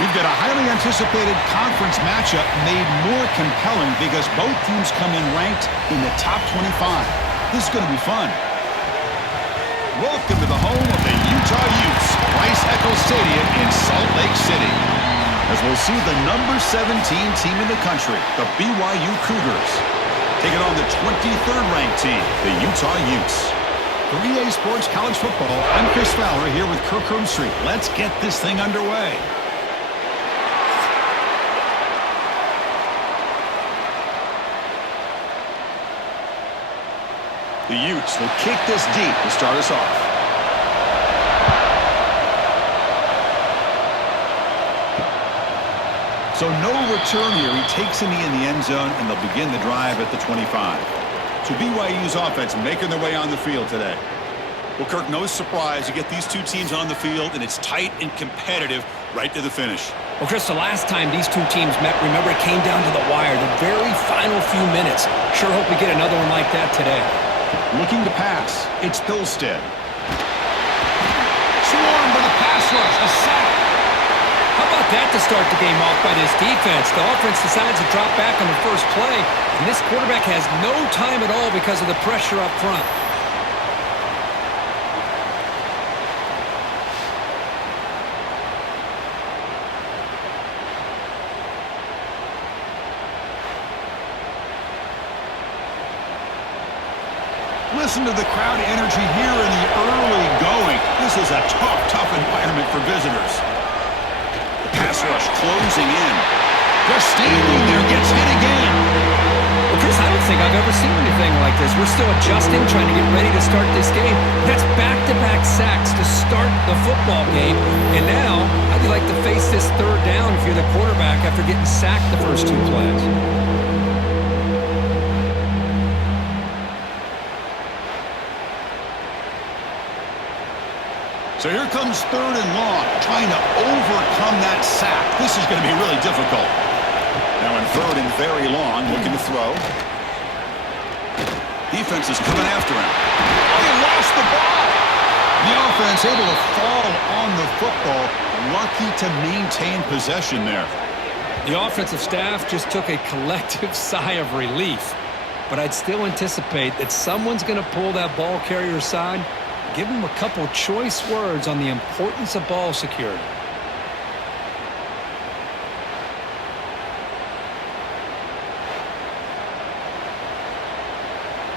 We've got a highly anticipated conference matchup made more compelling because both teams come in ranked in the top 25. This is going to be fun. Welcome to the home of the Utah Utes, Rice-Eccles Stadium in Salt Lake City. As we'll see the number 17 team in the country, the BYU Cougars, taking on the 23rd ranked team, the Utah Utes. For EA Sports College Football, I'm Chris Fowler here with Kirk Herbstreit. Let's get this thing underway. The Utes will kick this deep to start us off. So no return here. He takes a knee in the end zone, and they'll begin the drive at the 25. So BYU's offense making their way on the field today. Well, Kirk, no surprise. You get these two teams on the field, and it's tight and competitive right to the finish. Well, Chris, the last time these two teams met, remember, it came down to the wire, the very final few minutes. Sure hope we get another one like that today. Looking to pass, it's Hillstead. Swarmed by the pass rush, a sack. How about that to start the game off by this defense? The offense decides to drop back on the first play, and this quarterback has no time at all because of the pressure up front. Listen to the crowd energy here in the early going. This is a tough environment for visitors. The pass rush closing in. Just standing there, gets hit again. Well, Chris, I don't think I've ever seen anything like this. We're still adjusting, trying to get ready to start this game. That's back-to-back sacks to start the football game. And now, how'd you like to face this third down if you're the quarterback after getting sacked the first two plays? So here comes third and long, trying to overcome that sack. This is going to be really difficult. Now in third and very long, looking to throw. Defense is coming after him. Oh, he lost the ball. The offense able to fall on the football. Lucky to maintain possession there. The offensive staff just took a collective sigh of relief. But I'd still anticipate that someone's going to pull that ball carrier aside. Give him a couple choice words on the importance of ball security.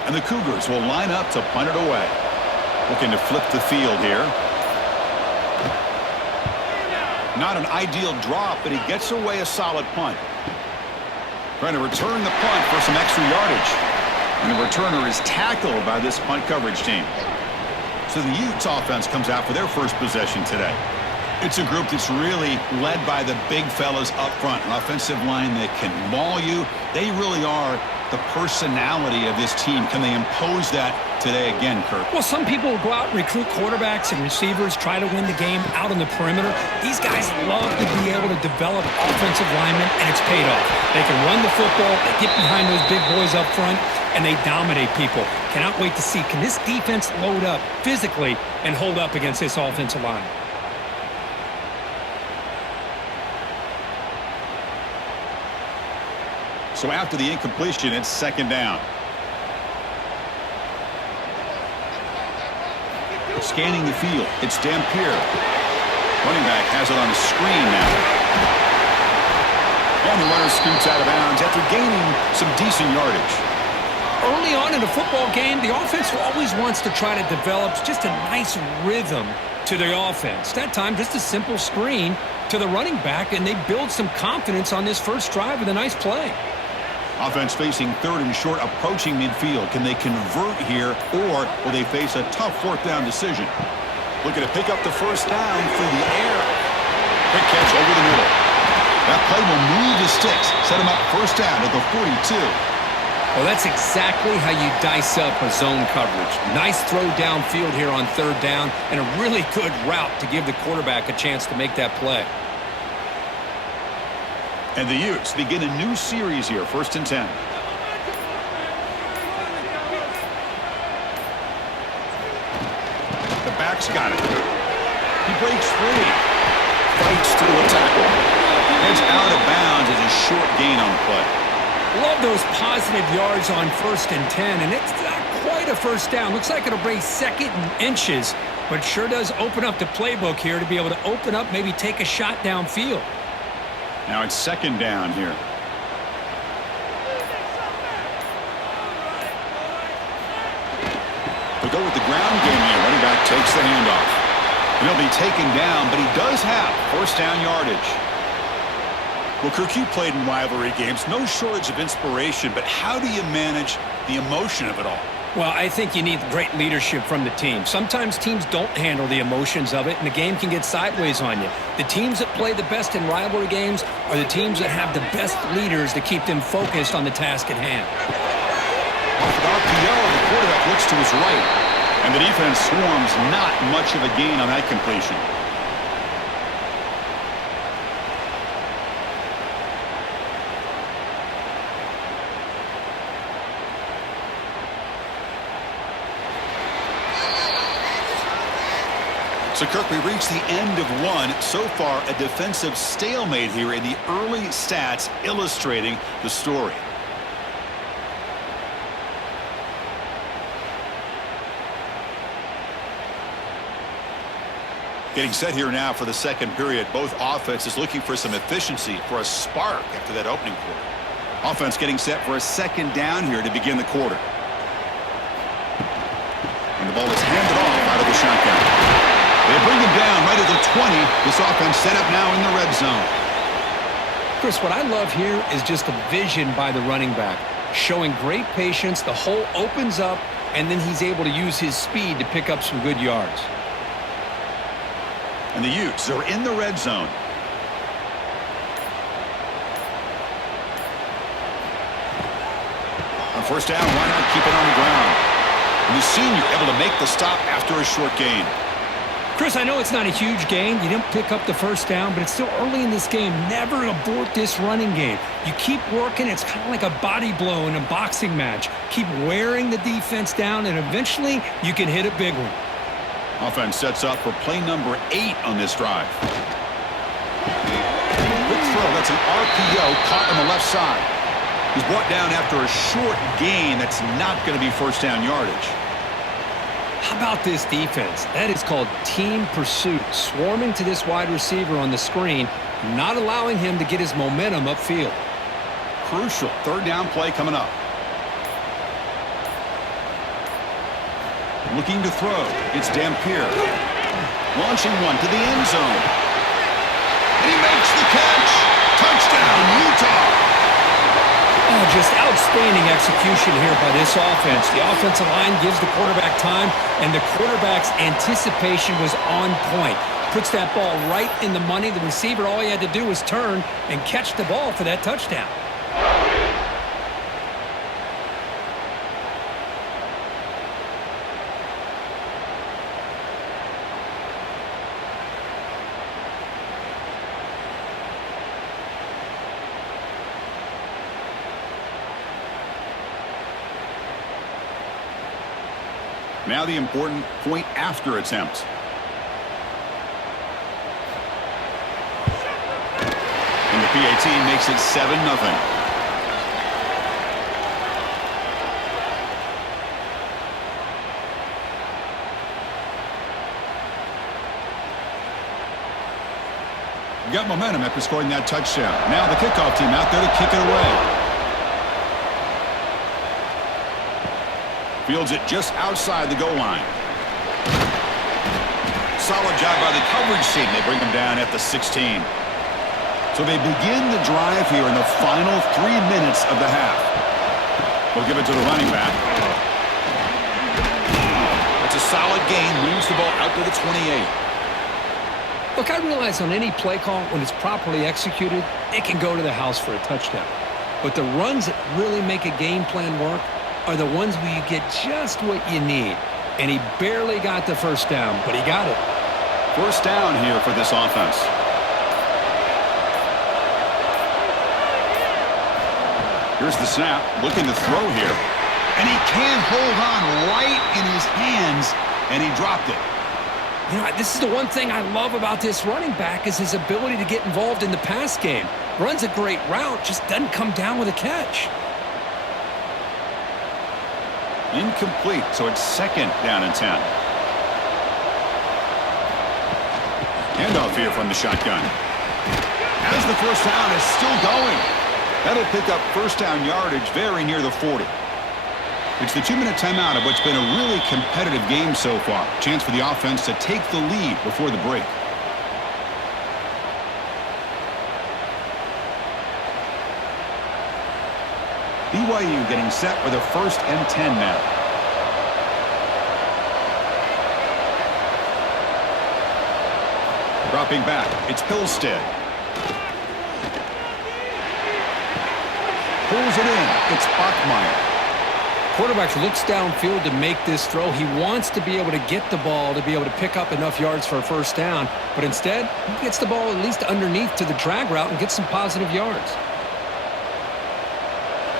And the Cougars will line up to punt it away. Looking to flip the field here. Not an ideal drop, but he gets away a solid punt. Trying to return the punt for some extra yardage. And the returner is tackled by this punt coverage team. So the Utes offense comes out for their first possession today. It's a group that's really led by the big fellas up front. An offensive line that can maul you. They really are the personality of this team. Can they impose that today again, Kirk? Well, some people will go out and recruit quarterbacks and receivers, try to win the game out on the perimeter. These guys love to be able to develop offensive linemen, and it's paid off. They can run the football, they get behind those big boys up front, and they dominate people. Cannot wait to see, can this defense load up physically and hold up against this offensive line? So after the incompletion, it's second down. Scanning the field, it's Dampier. Running back has it on a screen now. And the runner scoots out of bounds after gaining some decent yardage. Early on in a football game, the offense always wants to try to develop just a nice rhythm to the offense. That time, just a simple screen to the running back, and they build some confidence on this first drive with a nice play. Offense facing third and short, approaching midfield. Can they convert here, or will they face a tough fourth down decision? Looking to pick up the first down through the air. Quick catch over the middle. That play will move the sticks, set him up first down at the 42. Well, that's exactly how you dice up a zone coverage. Nice throw downfield here on third down, and a really good route to give the quarterback a chance to make that play. And the Utes begin a new series here, 1st and 10. The back's got it. He breaks free. Fights through a tackle. short gain on the play. Love those positive yards on 1st and 10, and it's not quite a first down. Looks like it'll bring 2nd and inches, but sure does open up the playbook here to be able to open up, maybe take a shot downfield. Now it's 2nd down here. We'll go with the ground game here. Running back takes the handoff. And he'll be taken down, but he does have 1st down yardage. Well, Kirk, you played in rivalry games. No shortage of inspiration, but how do you manage the emotion of it all? Well, I think you need great leadership from the team. Sometimes teams don't handle the emotions of it, and the game can get sideways on you. The teams that play the best in rivalry games are the teams that have the best leaders to keep them focused on the task at hand. Off of RPO, the quarterback looks to his right, and the defense swarms. Not much of a gain on that completion. So, Kirk, we reached the end of one. So far, a defensive stalemate here in the early stats illustrating the story. Getting set here now for the 2nd period. Both offenses looking for some efficiency, for a spark after that opening quarter. Offense getting set for a 2nd down here to begin the quarter. And the ball is handed off out of the shotgun. They bring him down right at the 20. This offense set up now in the red zone. Chris, what I love here is just the vision by the running back. Showing great patience, the hole opens up, and then he's able to use his speed to pick up some good yards. And the Utes are in the red zone. On 1st down, why not keep it on the ground? And the senior able to make the stop after a short gain. Chris, I know it's not a huge gain. You didn't pick up the 1st down, but it's still early in this game. Never abort this running game. You keep working. It's kind of like a body blow in a boxing match. Keep wearing the defense down, and eventually you can hit a big one. Offense sets up for play number 8 on this drive. Quick throw. That's an RPO caught on the left side. He's brought down after a short gain. That's not going to be 1st down yardage. How about this defense? That is called team pursuit. Swarming to this wide receiver on the screen, not allowing him to get his momentum upfield. Crucial 3rd down play coming up. Looking to throw. It's Dampier. Launching one to the end zone. And he makes the catch. Touchdown, Utah. Oh, just outstanding execution here by this offense. The offensive line gives the quarterback time, and the quarterback's anticipation was on point. Puts that ball right in the money. The receiver, all he had to do was turn and catch the ball for that touchdown. Now the important point after attempt. And the PAT makes it 7-0. Got momentum after scoring that touchdown. Now the kickoff team out there to kick it away. Fields it just outside the goal line. Solid job by the coverage team. They bring him down at the 16. So they begin the drive here in the final 3 minutes of the half. We'll give it to the running back. It's a solid gain. Moves the ball out to the 28. Look, I realize on any play call, when it's properly executed, it can go to the house for a touchdown. But the runs that really make a game plan work are the ones where you get just what you need. And he barely got the 1st down, but he got it. 1st down here for this offense. Here's the snap, looking to throw here. And he can't hold on right in his hands, and he dropped it. You know, this is the one thing I love about this running back is his ability to get involved in the pass game. Runs a great route, just doesn't come down with a catch. Incomplete, so it's 2nd down and 10. Handoff here from the shotgun. As the first down is still going. That'll pick up first down yardage very near the 40. It's the 2-minute timeout of what's been a really competitive game so far. Chance for the offense to take the lead before the break. BYU getting set with a 1st and 10 now. Dropping back, it's Hillstead. Pulls it in, it's Bachmeier. Quarterback looks downfield to make this throw. He wants to be able to get the ball to be able to pick up enough yards for a first down, but instead, he gets the ball at least underneath to the drag route and gets some positive yards.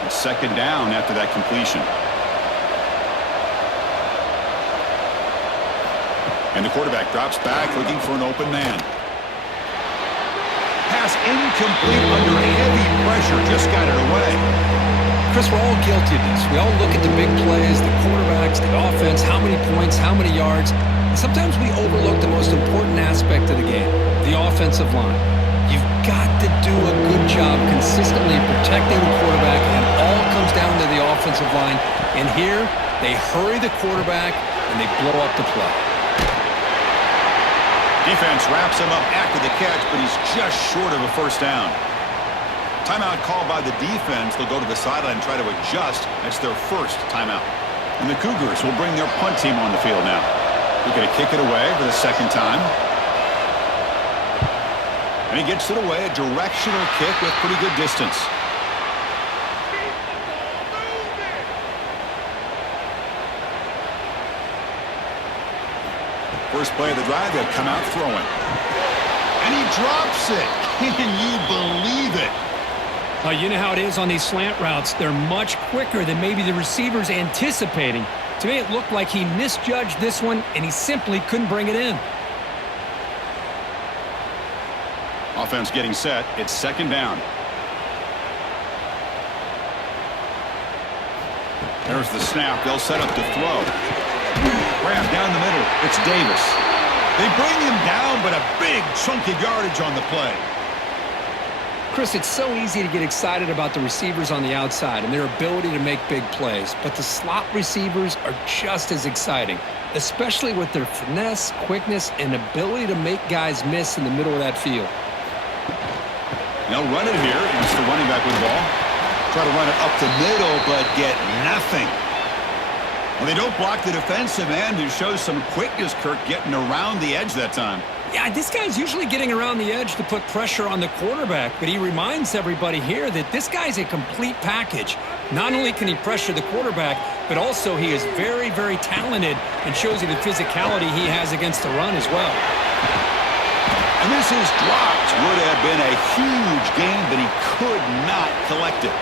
It's 2nd down after that completion. And the quarterback drops back looking for an open man. Pass incomplete under heavy pressure, just got it away. Chris, we're all guilty of this. We all look at the big plays, the quarterbacks, the offense, how many points, how many yards. And sometimes we overlook the most important aspect of the game, the offensive line. You've got to do a good job consistently protecting the quarterback, and it all comes down to the offensive line. And here, they hurry the quarterback, and they blow up the play. Defense wraps him up after the catch, but he's just short of a first down. Timeout called by the defense. They'll go to the sideline and try to adjust. That's their first timeout. And the Cougars will bring their punt team on the field now. They're going to kick it away for the 2nd time. And he gets it away, a directional kick with pretty good distance. First play of the drive, they'll come out throwing. And he drops it. Can you believe it? You know how it is on these slant routes. They're much quicker than maybe the receiver's anticipating. To me, it looked like he misjudged this one, and he simply couldn't bring it in. Offense getting set. It's 2nd down. There's the snap. They'll set up to throw. Grab down the middle. It's Davis. They bring him down, but a big chunk of yardage on the play. Chris, it's so easy to get excited about the receivers on the outside and their ability to make big plays, but the slot receivers are just as exciting, especially with their finesse, quickness, and ability to make guys miss in the middle of that field. They'll run it here. It's the running back with the ball. Try to run it up the middle, but get nothing. Well, they don't block the defensive end, who shows some quickness, Kirk, getting around the edge that time. Yeah, this guy's usually getting around the edge to put pressure on the quarterback, but he reminds everybody here that this guy's a complete package. Not only can he pressure the quarterback, but also he is very, very talented and shows you the physicality he has against the run as well. And this is dropped. Would have been a huge gain, but he could not collect it.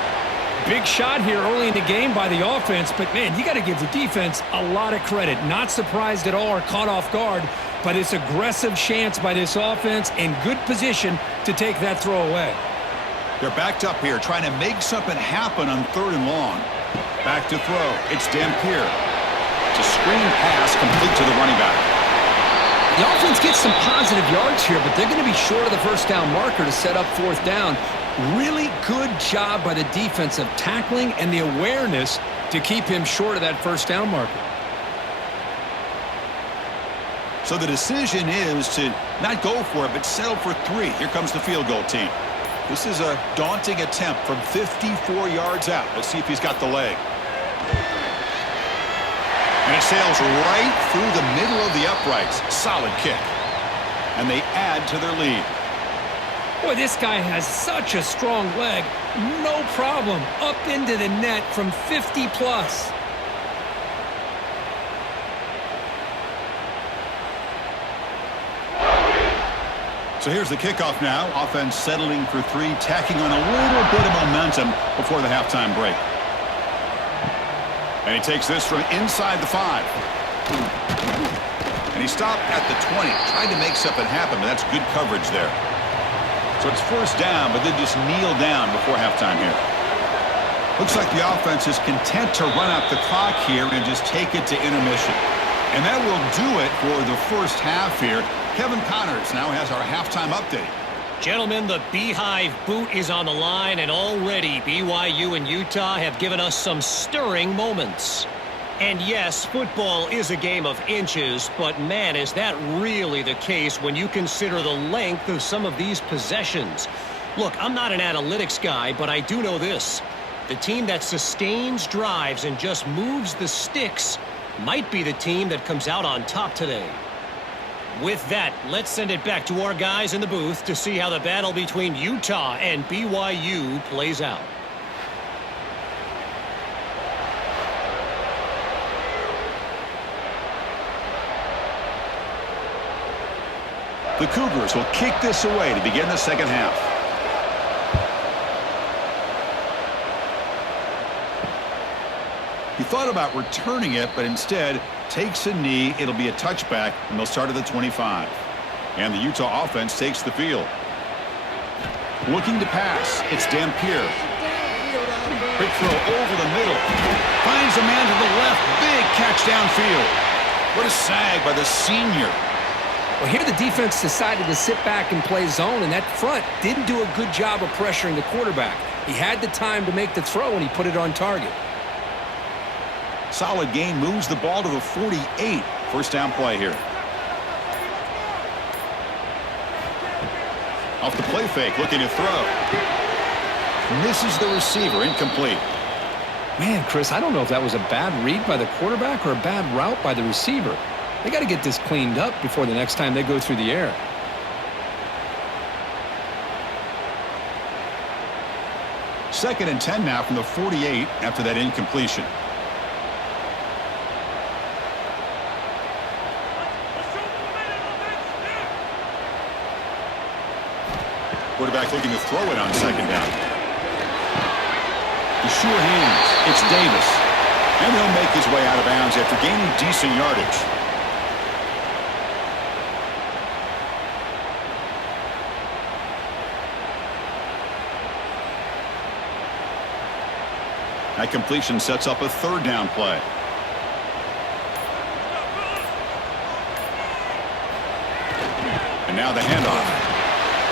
Big shot here early in the game by the offense, but man, you got to give the defense a lot of credit. Not surprised at all or caught off guard by this aggressive chance by this offense and good position to take that throw away. They're backed up here trying to make something happen on 3rd and long. Back to throw. It's Dampier. It's a screen pass complete to the running back. The offense gets some positive yards here, but they're going to be short of the first down marker to set up 4th down. Really good job by the defense of tackling and the awareness to keep him short of that first down marker. So the decision is to not go for it, but settle for 3. Here comes the field goal team. This is a daunting attempt from 54 yards out. Let's see if he's got the leg. And it sails right through the middle of the uprights. Solid kick. And they add to their lead. Boy, this guy has such a strong leg. No problem. Up into the net from 50 plus. So here's the kickoff now. Offense settling for 3, tacking on a little bit of momentum before the halftime break. And he takes this from inside the 5. And And he stopped at the 20. Tried to make something happen, but that's good coverage there. So it's first down, but they just kneel down before halftime here. Looks like the offense is content to run out the clock here and just take it to intermission. And that will do it for the first half here. Kevin Connors now has our halftime update. Gentlemen, the Beehive boot is on the line, and already BYU and Utah have given us some stirring moments. And yes, football is a game of inches, but man, is that really the case when you consider the length of some of these possessions. Look, I'm not an analytics guy, but I do know this. The team that sustains drives and just moves the sticks might be the team that comes out on top today. With that, let's send it back to our guys in the booth to see how the battle between Utah and BYU plays out. The Cougars will kick this away to begin the second half. He thought about returning it, but instead takes a knee. It'll be a touchback, and they'll start at the 25. And the Utah offense takes the field. Looking to pass. It's Dampier. Quick throw over the middle. Finds a man to the left. Big catch downfield. What a sag by the senior. Well, here the defense decided to sit back and play zone, and that front didn't do a good job of pressuring the quarterback. He had the time to make the throw, and he put it on target. Solid gain, moves the ball to the 48. First down play here. Off the play fake, looking to throw. Misses the receiver, incomplete. Man, Chris, I don't know if that was a bad read by the quarterback or a bad route by the receiver. They got to get this cleaned up before the next time they go through the air. Second and 10 now from the 48 after that incompletion. Quarterback looking to throw it on second down. The sure hands. It's Davis. And he'll make his way out of bounds after gaining decent yardage. That completion sets up a third down play. And now the handoff.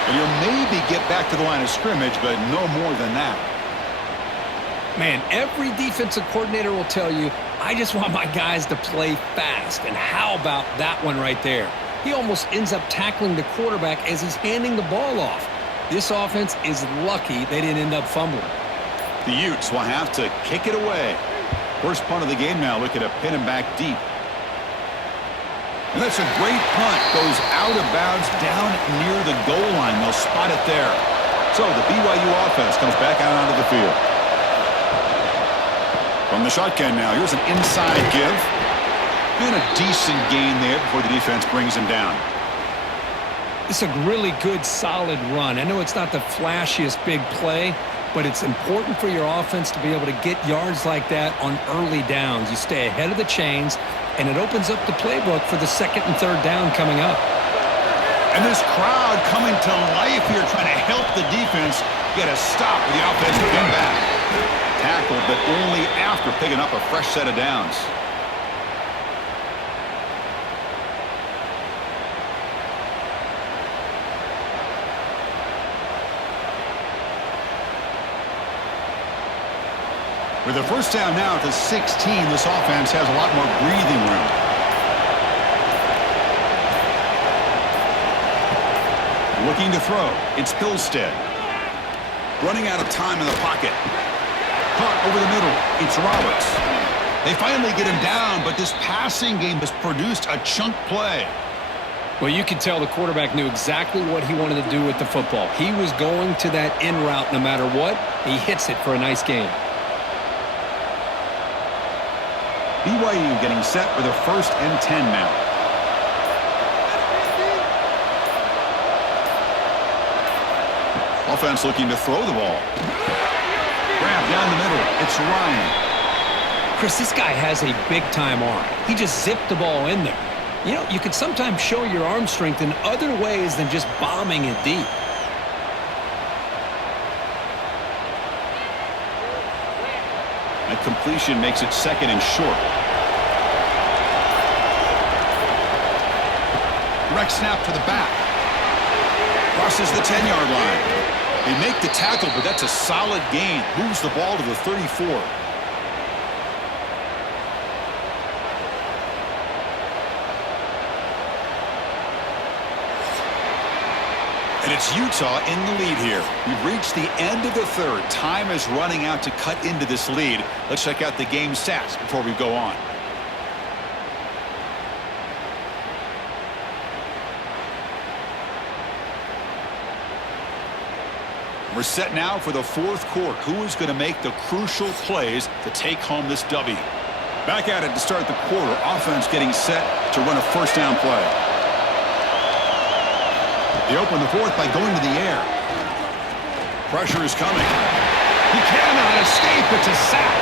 And he'll maybe get back to the line of scrimmage, but no more than that. Man, every defensive coordinator will tell you, I just want my guys to play fast. And how about that one right there? He almost ends up tackling the quarterback as he's handing the ball off. This offense is lucky they didn't end up fumbling. The Utes will have to kick it away. First punt of the game now, looking to pin him back deep. And that's a great punt. Goes out of bounds down near the goal line. They'll spot it there. So the BYU offense comes back out onto the field. From the shotgun now, here's an inside give. And a decent gain there before the defense brings him down. It's a really good, solid run. I know it's not the flashiest big play, but it's important for your offense to be able to get yards like that on early downs. You stay ahead of the chains, and it opens up the playbook for the second and third down coming up. And this crowd coming to life here, trying to help the defense get a stop with the offensive comeback. Tackled, but only after picking up a fresh set of downs. With a first down now at the 16, this offense has a lot more breathing room. Looking to throw. It's Pilstead. Running out of time in the pocket. Caught over the middle. It's Roberts. They finally get him down, but this passing game has produced a chunk play. Well, you could tell the quarterback knew exactly what he wanted to do with the football. He was going to that in route no matter what. He hits it for a nice gain. BYU getting set for their first and 10 now. Offense looking to throw the ball. Grab down the middle. It's Ryan. Chris, this guy has a big-time arm. He just zipped the ball in there. You know, you can sometimes show your arm strength in other ways than just bombing it deep. That completion makes it second and short. Direct snap to the back. Crosses the 10-yard line. They make the tackle, but that's a solid gain. Moves the ball to the 34. And it's Utah in the lead here. We've reached the end of the third. Time is running out to cut into this lead. Let's check out the game stats before we go on. We're set now for the fourth quarter. Who is going to make the crucial plays to take home this W? Back at it to start the quarter. Offense getting set to run a first down play. They open the fourth by going to the air. Pressure is coming. He cannot escape. It's a sack.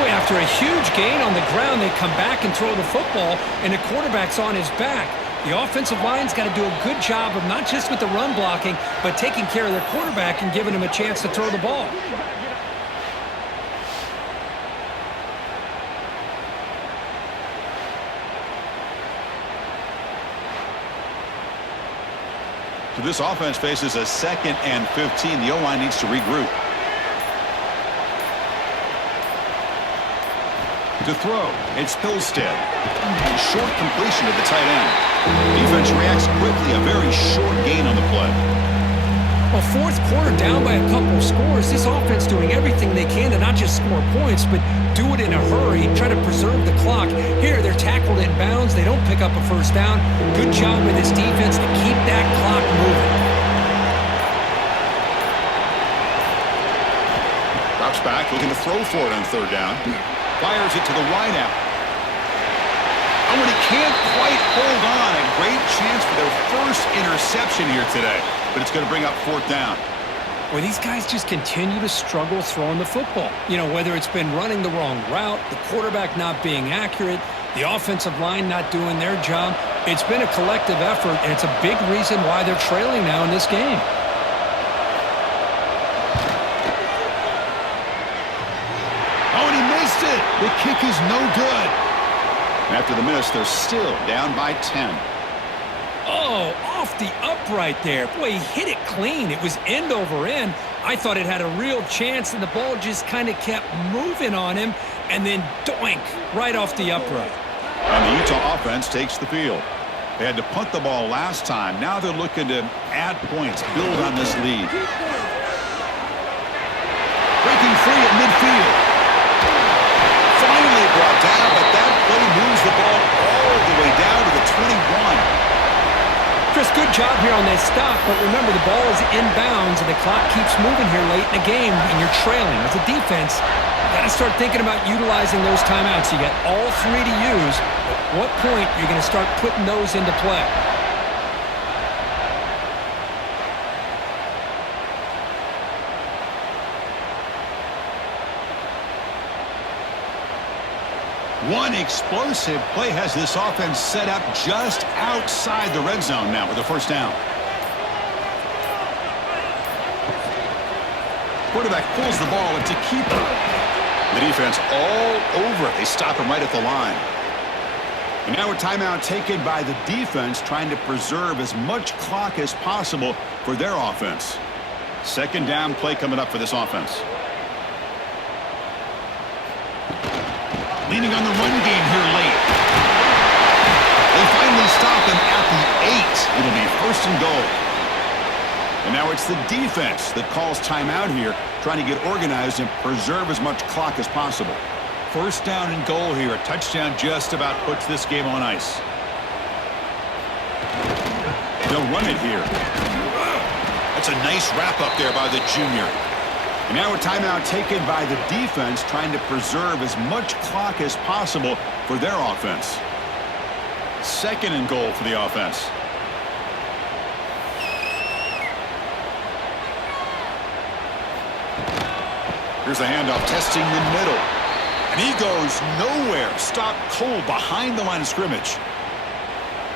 Boy, after a huge gain on the ground, they come back and throw the football, and the quarterback's on his back. The offensive line's got to do a good job of not just with the run blocking, but taking care of their quarterback and giving him a chance to throw the ball. So this offense faces a 2nd and 15. The O-line needs to regroup. To throw, it's Pilstead. Short completion to the tight end. Defense reacts quickly. A very short gain on the play. Well, fourth quarter down by a couple of scores. This offense doing everything they can to not just score points, but do it in a hurry, try to preserve the clock. Here, they're tackled in bounds. They don't pick up a first down. Good job with this defense to keep that clock moving. Drops back, looking to throw for it on third down. Fires it to the wideout. Oh, and he can't quite hold on. A great chance for their first interception here today, but it's going to bring up fourth down. Well, these guys just continue to struggle throwing the football. You know, whether it's been running the wrong route, the quarterback not being accurate, the offensive line not doing their job. It's been a collective effort, and it's a big reason why they're trailing now in this game. Oh, and he missed it. The kick is no good. After the miss, they're still down by 10. Oh, off the upright there. Boy, he hit it clean. It was end over end. I thought it had a real chance, and the ball just kind of kept moving on him, and then doink, right off the upright. And the Utah offense takes the field. They had to punt the ball last time. Now they're looking to add points, build on this lead. Breaking free at midfield. Finally brought down, but that play moves the ball all the way down to the 21. Chris, good job here on that stop, but remember the ball is inbounds and the clock keeps moving here late in the game and you're trailing. As a defense, you got to start thinking about utilizing those timeouts. You got all three to use. At what point you're going to start putting those into play? One explosive play has this offense set up just outside the red zone now with a first down. Quarterback pulls the ball. It's a keeper. The defense all over it. They stop him right at the line. And now a timeout taken by the defense, trying to preserve as much clock as possible for their offense. Second down play coming up for this offense. Leaning on the run game here late. They finally stop him at the 8. It'll be first and goal. And now it's the defense that calls timeout here, trying to get organized and preserve as much clock as possible. First down and goal here. A touchdown just about puts this game on ice. They'll run it here. That's a nice wrap up there by the junior. And now a timeout taken by the defense, trying to preserve as much clock as possible for their offense. Second and goal for the offense. Here's the handoff, testing the middle. And he goes nowhere. Stopped cold behind the line of scrimmage.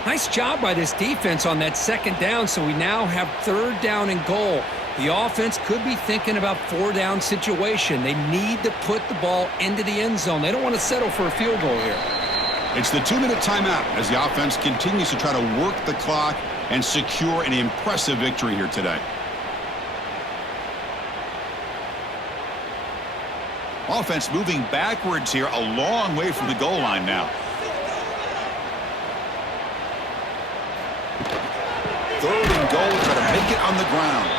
Nice job by this defense on that second down, so we now have third down and goal. The offense could be thinking about four-down situation. They need to put the ball into the end zone. They don't want to settle for a field goal here. It's the 2-minute timeout as the offense continues to try to work the clock and secure an impressive victory here today. Offense moving backwards here, a long way from the goal line now. Third and goal, try to make it on the ground.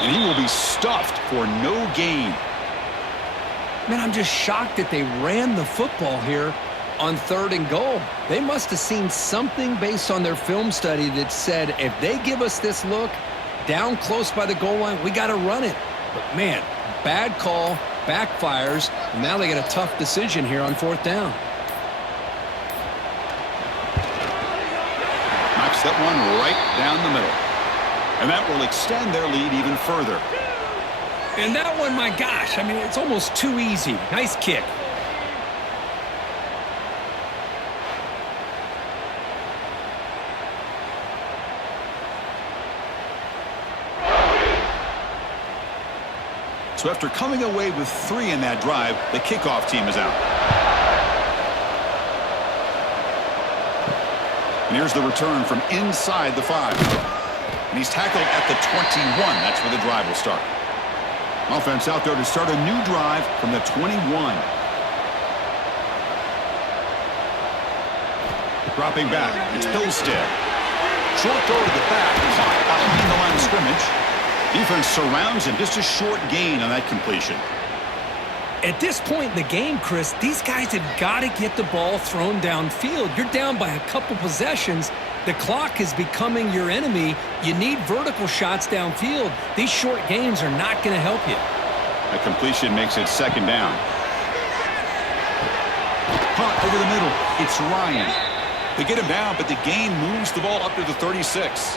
And he will be stuffed for no gain. Man, I'm just shocked that they ran the football here on third and goal. They must have seen something based on their film study that said, if they give us this look down close by the goal line, we got to run it. But, man, bad call, backfires, and now they get a tough decision here on fourth down. Knocks that one right down the middle. And that will extend their lead even further. And that one, my gosh, I mean, it's almost too easy. Nice kick. So after coming away with 3 in that drive, the kickoff team is out. And here's the return from inside the 5. And he's tackled at the 21. That's where the drive will start. Offense out there to start a new drive from the 21. Dropping back, it's Hillstead. Short throw to the back, caught behind the line of scrimmage. Defense surrounds him, just a short gain on that completion. At this point in the game, Chris, these guys have got to get the ball thrown downfield. You're down by a couple possessions. The clock is becoming your enemy. You need vertical shots downfield. These short gains are not going to help you. A completion makes it second down. Caught over the middle. It's Ryan. They get him down, but the gain moves the ball up to the 36.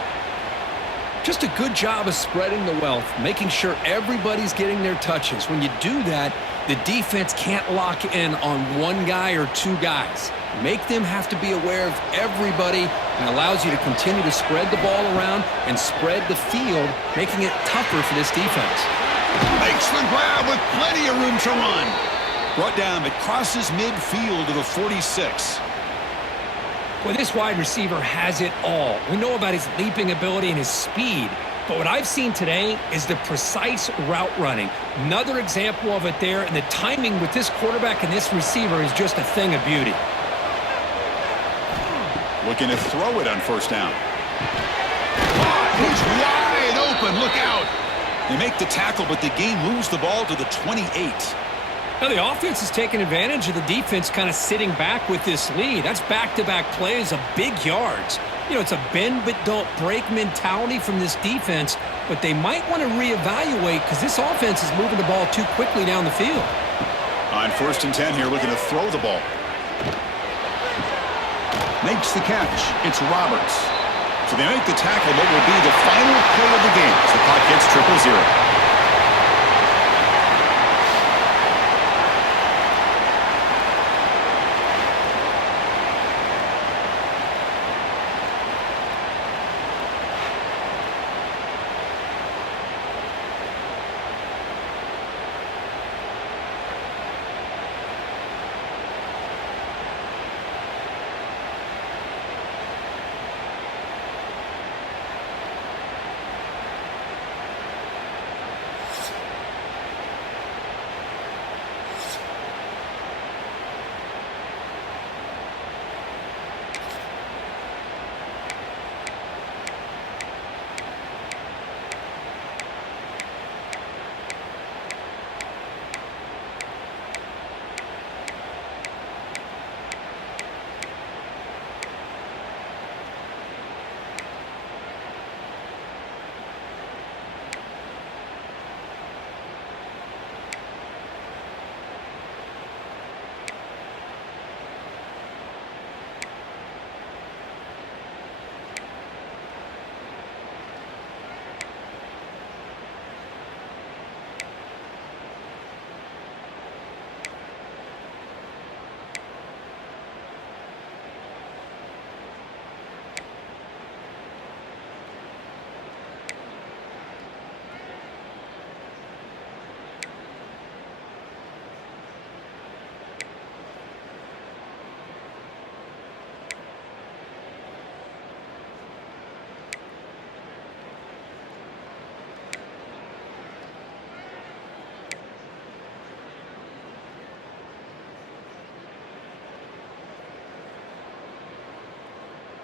Just a good job of spreading the wealth, making sure everybody's getting their touches. When you do that, the defense can't lock in on one guy or two guys. Make them have to be aware of everybody, and allows you to continue to spread the ball around and spread the field, making it tougher for this defense. Makes the grab with plenty of room to run. Brought down, but crosses midfield to the 46. Well, this wide receiver has it all. We know about his leaping ability and his speed, but what I've seen today is the precise route running. Another example of it there, and the timing with this quarterback and this receiver is just a thing of beauty. Looking to throw it on first down. He's wide open. Look out. They make the tackle, but the gain moves the ball to the 28. Now, the offense is taking advantage of the defense kind of sitting back with this lead. That's back-to-back plays of big yards. You know, it's a bend-but-don't-break mentality from this defense, but they might want to reevaluate because this offense is moving the ball too quickly down the field. On first and 10 here, looking to throw the ball. Makes the catch. It's Roberts. So they make the tackle, but will be the final play of the game as the clock hits 0-0.